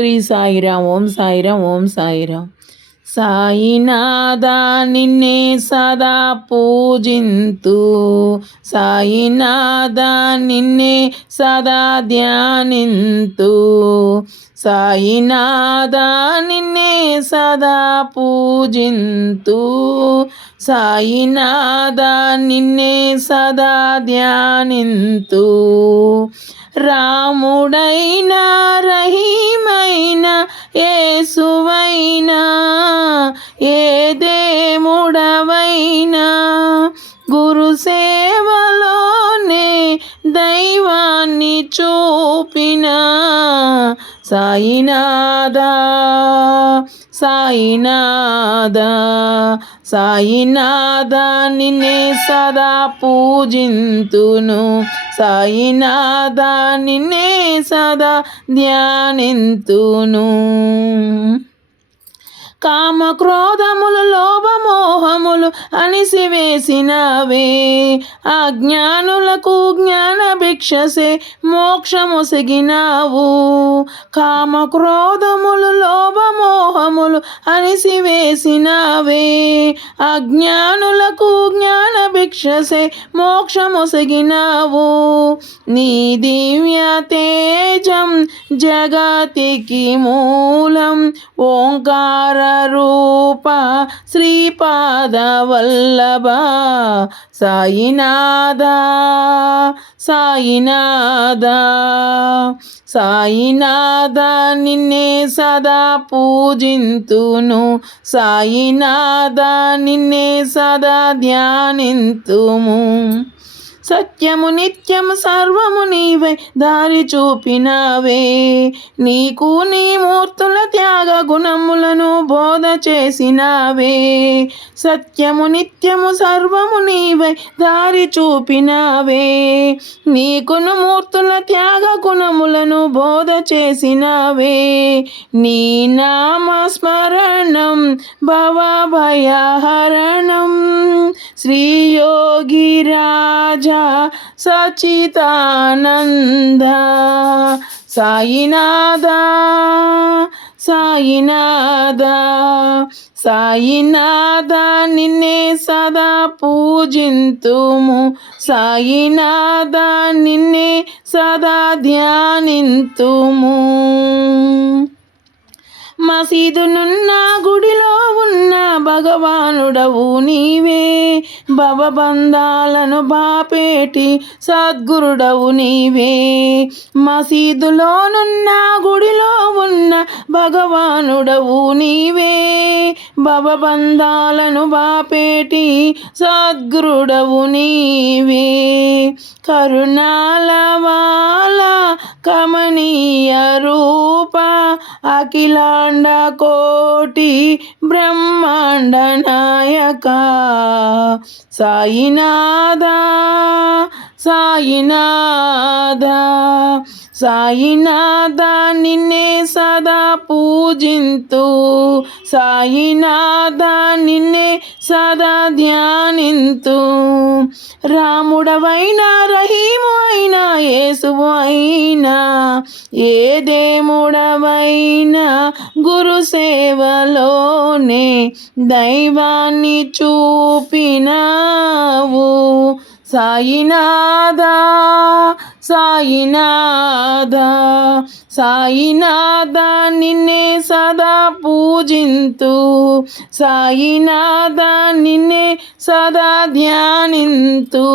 శ్రీ సాయిరాం. ఓం సాయిరాం. ఓం సాయిరాం. సాయినాథా నిన్నే సదా పూజింతు, సాయినాథా నిన్నే సదా ధ్యానింతు, సాయినాథా నిన్నే సదా పూజింతు, సాయినాథా నిన్నే సదా ధ్యానింతు. రాముడైనా రహీమైనా యేసువైనా ఏ దేవుడవైనా గురు సేవలోనే దైవాన్ని చూపిన సాయినాథా, సాయినాథా, సాయినాథా నిన్నే సదా పూజింతును, సాయినాథా నిన్నే సదా ధ్యానింతును. కామ క్రోధములు లోభమోహములు అణిసివేసినవే, అజ్ఞానులకు జ్ఞాన భిక్షసే మోక్షమొసగినావు. కామ క్రోధములు లోభమోహములు అణిసివేసినవే, అజ్ఞానులకు జ్ఞాన భిక్షసే మోక్షమొసగినావు. నీ దివ్య తేజం జగతికి మూలం, ఓంకార రూప శ్రీపాద వల్లభ సాయినాథా, సాయినాథా, సాయినాథా నిన్నే సదా పూజింతును, సాయినాథా నిన్నే సదా ధ్యానింతుము. సత్యము నిత్యము సర్వము నీవై దారి చూపినవే, నీకు నీ మూర్తుల త్యాగ గుణములను బోధ చేసినవే. సత్యము నిత్యము సర్వము నీవై దారి చూపినవే, నీకును మూర్తుల త్యాగ గుణములను బోధ చేసినవే. నీ నామస్మరణం భవభయహరణం, శ్రీయోగి రాజా సచితానంద సాయినాథా, సాయినాథా, సాయినాథా నిన్నే సదా పూజింతుము, సాయినాథా నిన్నే సదా ధ్యానింతుము. మసీదునున్న గుడిలో ఉన్న భగవానుడవు నీవే, భవబంధాలను బాపేటి సద్గురుడవు నీవే. మసీదులోనున్న గుడిలో ఉన్న భగవానుడవు నీవే, భవబంధాలను బాపేటి సద్గురుడవు నీవే. కరుణాలవాల కమనీయ రూప, అఖిలాండ కోటి బ్రహ్మాండ నాయక సాయినాథా, సాయినాథా, సాయినాథా నిన్నే సదా పూజింతు, సాయినాథా నిన్నే సదా ధ్యానింతు. రాముడవైనా రహీము అయినా యేసువు అయినా ఏ దేవుడవైనా గురు సేవలోనే దైవాన్ని చూపినావు సాయినాథా, సాయినాథా, సాయినాథా నిన్నే సదా పూజింతు, సాయినాథా నిన్నే సదా ధ్యానింతు.